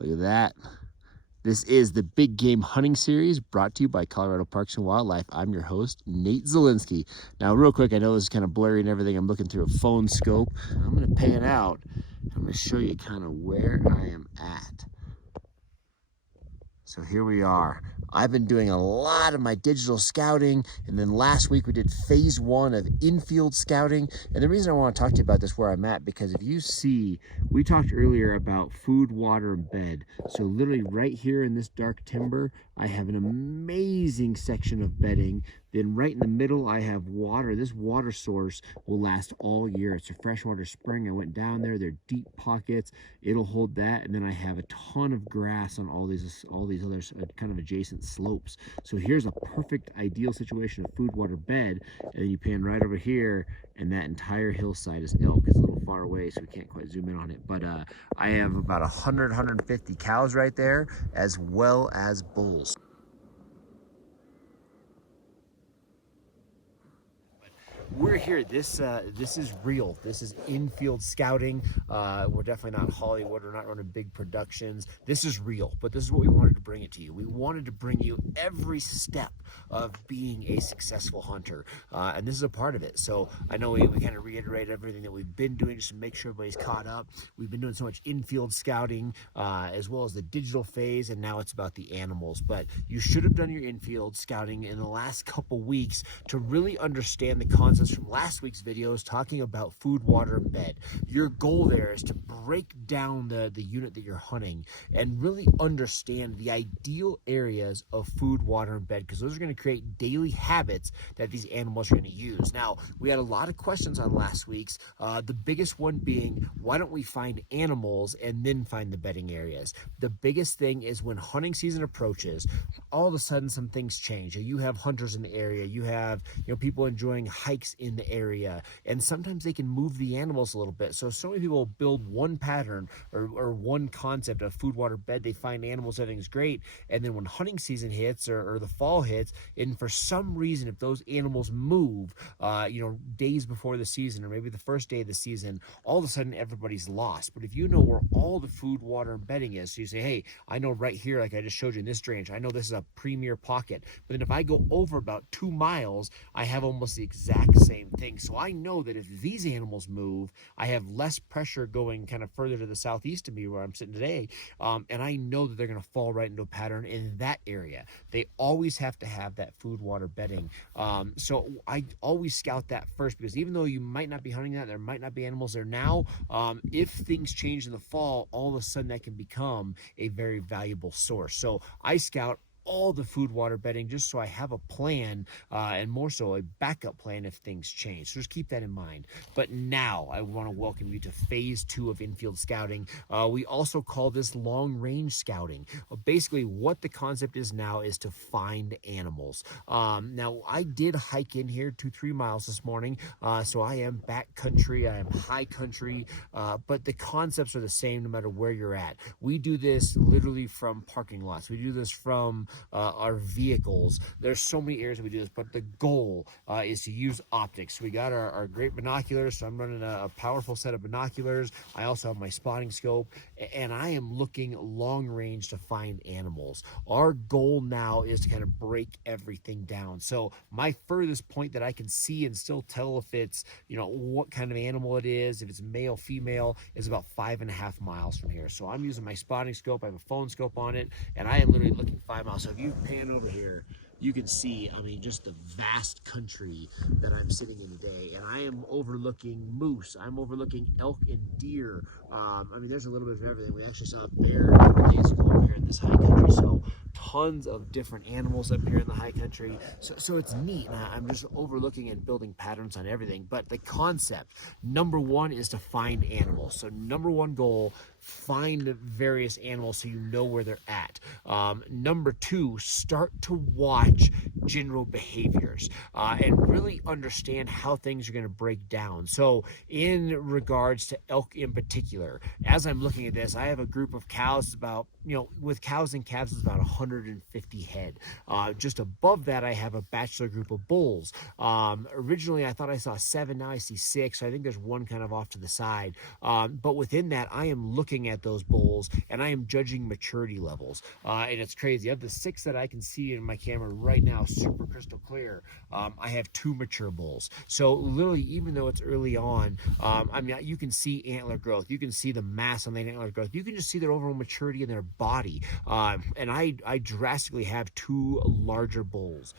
Look at that. This is the Big Game Hunting Series brought to you by Colorado Parks and Wildlife. I'm your host, Nate Zelinsky. Now, real quick, I know this is kind of blurry and everything. I'm looking through a phone scope. I'm going to pan it out. I'm going to show you kind of where I am at. So here we are. I've been doing a lot of my digital scouting, and then last week we did phase 1 of infield scouting. And the reason I want to talk to you about this where I'm at, because if you see, we talked earlier about food, water, and bed. So literally right here in this dark timber, I have an amazing section of bedding. Then right in the middle, I have water. This water source will last all year. It's a freshwater spring. I went down there. They're deep pockets. It'll hold that. And then I have a ton of grass on all these other kind of adjacent slopes. So here's a perfect ideal situation of food, water, bed. And then you pan right over here, and that entire hillside is elk. It's a little far away, so we can't quite zoom in on it. But I have about 150 cows right there, as well as bulls. We're here. This is real. This is infield scouting. We're definitely not Hollywood. We're not running big productions. This is real, but this is what we wanted to bring it to you. We wanted to bring you every step of being a successful hunter, and this is a part of it. So I know we kind of reiterate everything that we've been doing just to make sure everybody's caught up. We've been doing so much infield scouting, as well as the digital phase, and now it's about the animals. But you should have done your infield scouting in the last couple weeks to really understand the concepts from last week's videos talking about food, water, and bed. Your goal there is to break down the unit that you're hunting and really understand the ideal areas of food, water, and bed, because those are going to create daily habits that these animals are going to use. Now, we had a lot of questions on last week's, the biggest one being, why don't we find animals and then find the bedding areas? The biggest thing is when hunting season approaches, all of a sudden some things change. You have hunters in the area, you have people enjoying hikes in the area, and sometimes they can move the animals a little bit. So many people build one pattern or one concept of food, water, bed. They find animals, everything's great, and then when hunting season hits or the fall hits, and for some reason if those animals move days before the season, or maybe the first day of the season, all of a sudden everybody's lost. But if you know where all the food, water, and bedding is, so you say, hey, I know right here, like I just showed you in this drainage, I know this is a premier pocket, but then if I go over about 2 miles, I have almost the exact same thing. So I know that if these animals move, I have less pressure going kind of further to the southeast of me where I'm sitting today, and I know that they're going to fall right into a pattern in that area. They always have to have that food, water, bedding. So I always scout that first, because even though you might not be hunting that, there might not be animals there now, if things change in the fall, all of a sudden that can become a very valuable source. So I scout all the food, water, bedding, just so I have a plan, and more so a backup plan if things change. So just keep that in mind. But now I want to welcome you to phase 2 of infield scouting. We also call this long range scouting. Basically what the concept is now is to find animals. Now I did hike in here 2-3 miles this morning, so I am back country, I am high country, but the concepts are the same no matter where you're at. We do this literally from parking lots. We do this from our vehicles. There's so many areas that we do this, but the goal is to use optics. We got our great binoculars, so I'm running a powerful set of binoculars. I also have my spotting scope, and I am looking long range to find animals. Our goal now is to kind of break everything down. So my furthest point that I can see and still tell if it's, what kind of animal it is, if it's male, female, is about 5.5 miles from here. So I'm using my spotting scope. I have a phone scope on it, and I am literally looking 5 miles. So if you pan over here, you can see, just the vast country that I'm sitting in today. And I am overlooking moose. I'm overlooking elk and deer. There's a little bit of everything. We actually saw a bear a couple days ago up here in this high country. So tons of different animals up here in the high country. So it's neat. And I'm just overlooking and building patterns on everything. But the concept, number one, is to find animals. So number one goal, find various animals so you know where they're at. Number two, start to watch general behaviors and really understand how things are going to break down. So in regards to elk in particular, as I'm looking at this, I have a group of cows about, with cows and calves, it's about 150 head. Just above that, I have a bachelor group of bulls. Originally, I thought I saw 7, now I see 6. So I think there's one kind of off to the side. But within that, I am looking looking at those bulls and I am judging maturity levels. And it's crazy. Of the 6 that I can see in my camera right now, super crystal clear, I have 2 mature bulls. So literally, even though it's early on, I mean, you can see antler growth. You can see the mass on the antler growth. You can just see their overall maturity in their body. And I drastically have 2 larger bulls.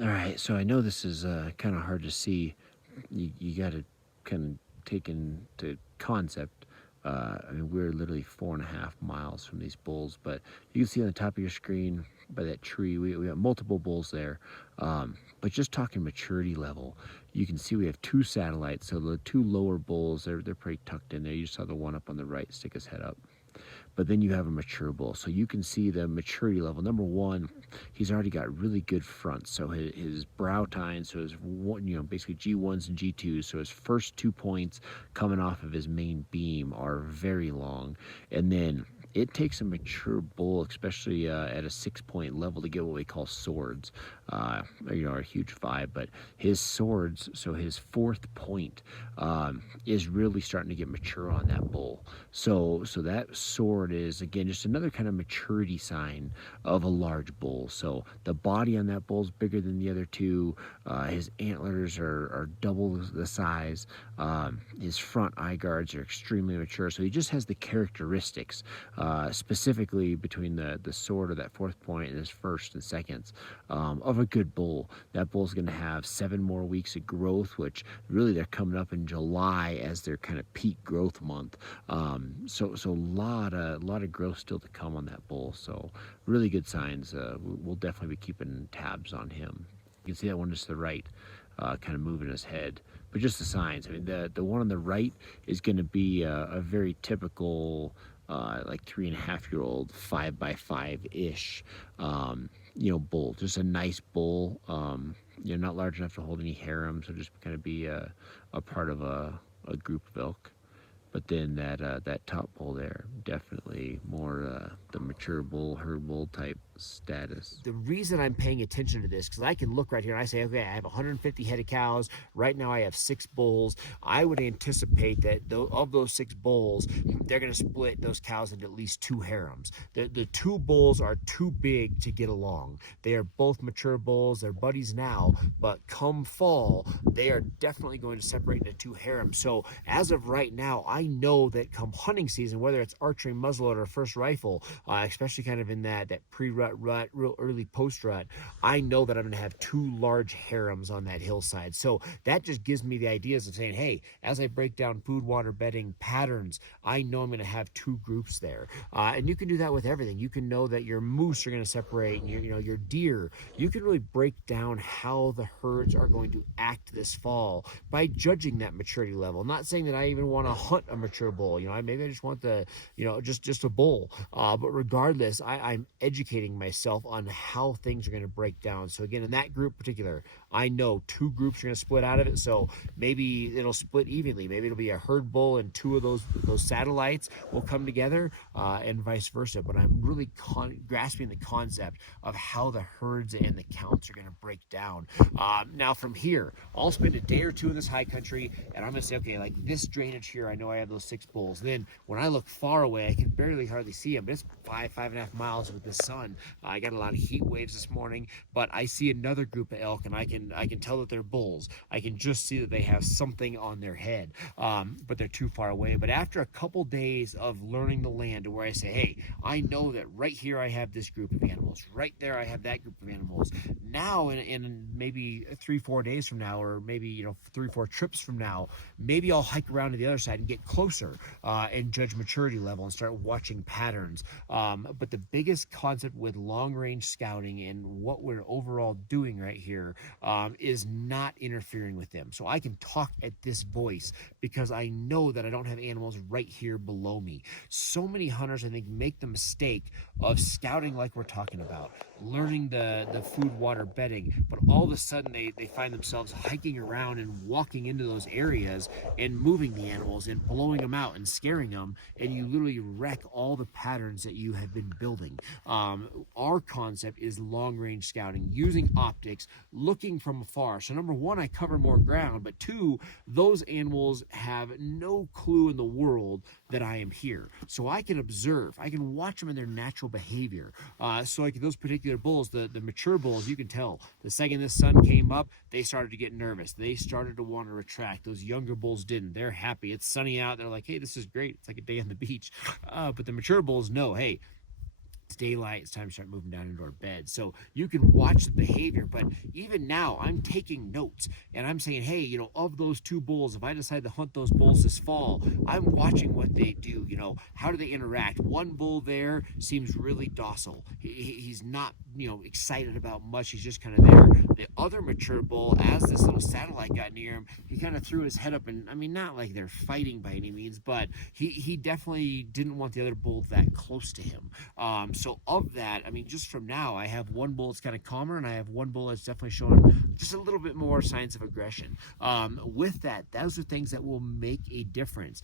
All right, so I know this is kind of hard to see. You got to kind of take into concept. I mean, we're literally 4.5 miles from these bulls, but you can see on the top of your screen by that tree, we have multiple bulls there. But just talking maturity level, you can see we have 2 satellites. So the 2 lower bulls, they're pretty tucked in there. You saw the one up on the right stick his head up. But then you have a mature bull. So you can see the maturity level. Number 1, he's already got really good fronts. So his brow tine, so his, basically G1s and G2s. So his first 2 points coming off of his main beam are very long. And then it takes a mature bull, especially at a 6-point level, to get what we call swords. Are a huge vibe, but his swords, so his 4th point, is really starting to get mature on that bull. So that sword is, again, just another kind of maturity sign of a large bull. So the body on that bull is bigger than the other 2. His antlers are double the size. His front eye guards are extremely mature. So he just has the characteristics, specifically between the sword or that 4th point and his 1st and 2nds, of a good bull. That bull's going to have 7 more weeks of growth, which really they're coming up in July as their kind of peak growth month. So a lot of growth still to come on that bull. So really good signs. We'll definitely be keeping tabs on him. You can see that one just to the right, kind of moving his head. But just the signs. I mean, the one on the right is going to be a very typical, like 3.5-year-old 5x5-ish, bull. Just a nice bull. Not large enough to hold any harem, so just kind of be a part of a group of elk. But then that top bull there, definitely more the mature bull, herd bull type status. The reason I'm paying attention to this, because I can look right here and I say, okay, I have 150 head of cows. Right now I have 6 bulls. I would anticipate that of those 6 bulls, they're going to split those cows into at least 2 harems. The 2 bulls are too big to get along. They are both mature bulls. They're buddies now, but come fall, they are definitely going to separate into 2 harems. So as of right now, I know that come hunting season, whether it's archery, muzzleloader, or first rifle, especially kind of in that pre-rut, real early post-rut, I know that I'm going to have 2 large harems on that hillside. So that just gives me the ideas of saying, hey, as I break down food, water, bedding patterns, I know I'm going to have 2 groups there. And you can do that with everything. You can know that your moose are going to separate, and your deer. You can really break down how the herds are going to act this fall by judging that maturity level. I'm not saying that I even want to hunt a mature bull. Maybe I just want just a bull. But regardless, I'm educating myself on how things are going to break down. So again, in that group particular, I know 2 groups are going to split out of it. So maybe it'll split evenly. Maybe it'll be a herd bull and 2 of those satellites will come together, and vice versa. But I'm really grasping the concept of how the herds and the counts are going to break down. Now from here, I'll spend a day or 2 in this high country, and I'm going to say, okay, like this drainage here, I know I have those 6 bulls. Then when I look far away, I can barely hardly see them. But it's 5.5 miles with the sun. I got a lot of heat waves this morning, but I see another group of elk, and I can tell that they're bulls. I can just see that they have something on their head, but they're too far away. But after a couple days of learning the land, to where I say, hey, I know that right here I have this group of animals, right there I have that group of animals. Now in maybe 3-4 days from now, or maybe 3-4 trips from now, maybe I'll hike around to the other side and get closer and judge maturity level and start watching patterns. But the biggest concept with long range scouting and what we're overall doing right here is not interfering with them. So I can talk at this voice because I know that I don't have animals right here below me. So many hunters, I think, make the mistake of scouting like we're talking about. learning the food water bedding, but all of a sudden they find themselves hiking around and walking into those areas and moving the animals and blowing them out and scaring them, and you literally wreck all the patterns that you have been building. Our concept is long range scouting, using optics, looking from afar. So number one, I cover more ground, but two, those animals have no clue in the world that I am here. So I can observe, I can watch them in their natural behavior. So like those particular bulls, the mature bulls, you can tell the second the sun came up, they started to get nervous. They started to want to retract. Those younger bulls didn't. They're happy. It's sunny out. They're like, hey, this is great. It's like a day on the beach. But the mature bulls know, hey, it's daylight, it's time to start moving down into our bed. So you can watch the behavior, but even now I'm taking notes and I'm saying, hey, of those two bulls, if I decide to hunt those bulls this fall, I'm watching what they do. How do they interact? One bull there seems really docile. He's not excited about much. He's just kind of there. The other mature bull, as this little satellite got near him, he kind of threw his head up, and I mean, not like they're fighting by any means, but he definitely didn't want the other bull that close to him. So of that, I mean, just from now, I have one bull that's kind of calmer, and I have one bull that's definitely showing just a little bit more signs of aggression. With that, those are things that will make a difference.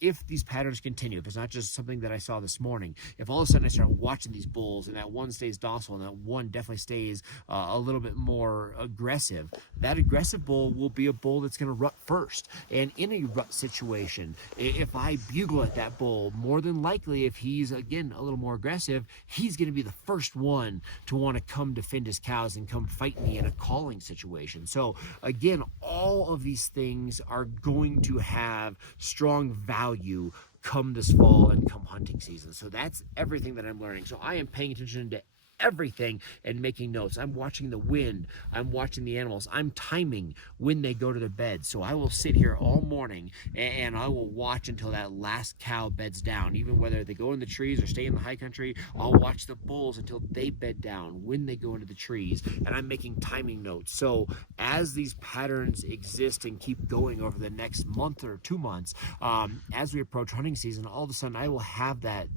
If these patterns continue, if it's not just something that I saw this morning, if all of a sudden I start watching these bulls and that one stays docile and that one definitely stays a little bit more aggressive, that aggressive bull will be a bull that's going to rut first. And in a rut situation, if I bugle at that bull, more than likely, if he's, again, a little more aggressive, he's going to be the first one to want to come defend his cows and come fight me in a calling situation. So again, all of these things are going to have strong value come this fall and come hunting season. So that's everything that I'm learning. So I am paying attention to everything and making notes. I'm watching the wind. I'm watching the animals. I'm timing when they go to their bed. So I will sit here all morning and I will watch until that last cow beds down. Even whether they go in the trees or stay in the high country, I'll watch the bulls until they bed down when they go into the trees. And I'm making timing notes. So as these patterns exist and keep going over the next month or 2 months, as we approach hunting season, all of a sudden I will have that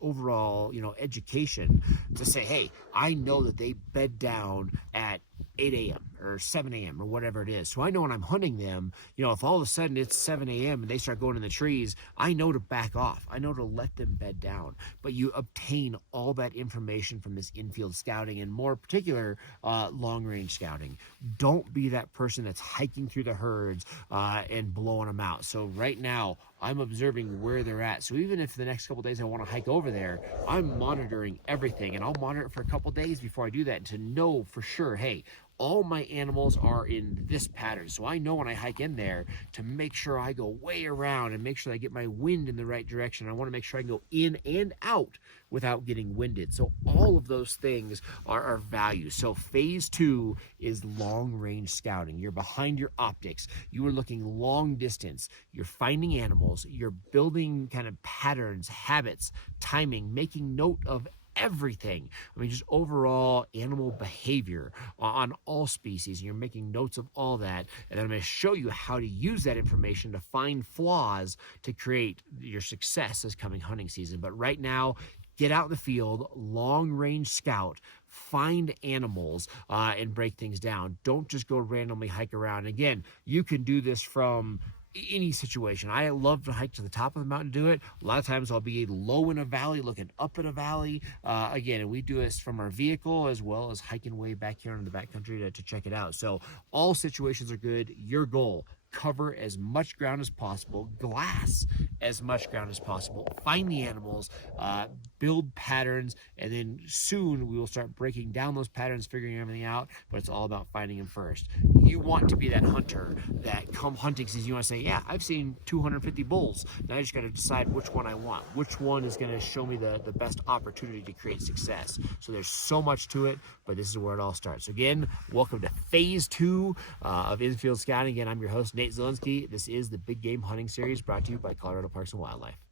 overall education to say, hey, I know that they bed down at 8 a.m. or 7 a.m. or whatever it is. So I know when I'm hunting them, if all of a sudden it's 7 a.m. and they start going in the trees, I know to back off. I know to let them bed down. But you obtain all that information from this infield scouting, and more particular, long-range scouting. Don't be that person that's hiking through the herds and blowing them out. So right now, I'm observing where they're at. So even if the next couple days I want to hike over there, I'm monitoring everything, and I'll monitor it for a couple days before I do that to know for sure, hey, all my animals are in this pattern. So I know when I hike in there to make sure I go way around and make sure I get my wind in the right direction. I want to make sure I can go in and out without getting winded. So all of those things are value. So phase 2 is long range scouting. You're behind your optics. You are looking long distance. You're finding animals. You're building kind of patterns, habits, timing, making note of everything. I mean, just overall animal behavior on all species. You're making notes of all that. And then I'm going to show you how to use that information to find flaws to create your success this coming hunting season. But right now, get out in the field, long range scout, find animals, and break things down. Don't just go randomly hike around. Again, you can do this from any situation. I love to hike to the top of the mountain to do it. A lot of times I'll be low in a valley, looking up at a valley. Again, and we do this from our vehicle as well as hiking way back here in the backcountry to check it out. So all situations are good. Your goal, cover as much ground as possible, glass as much ground as possible, find the animals, build patterns, and then soon we will start breaking down those patterns, figuring everything out, but it's all about finding them first. You want to be that hunter that come hunting season, you want to say, yeah, I've seen 250 bulls. Now I just got to decide which one I want. Which one is going to show me the best opportunity to create success. So there's so much to it, but this is where it all starts. Again, welcome to phase 2 of Infield Scouting. Again, I'm your host, Nate Zelinsky. This is the Big Game Hunting Series brought to you by Colorado Parks and Wildlife.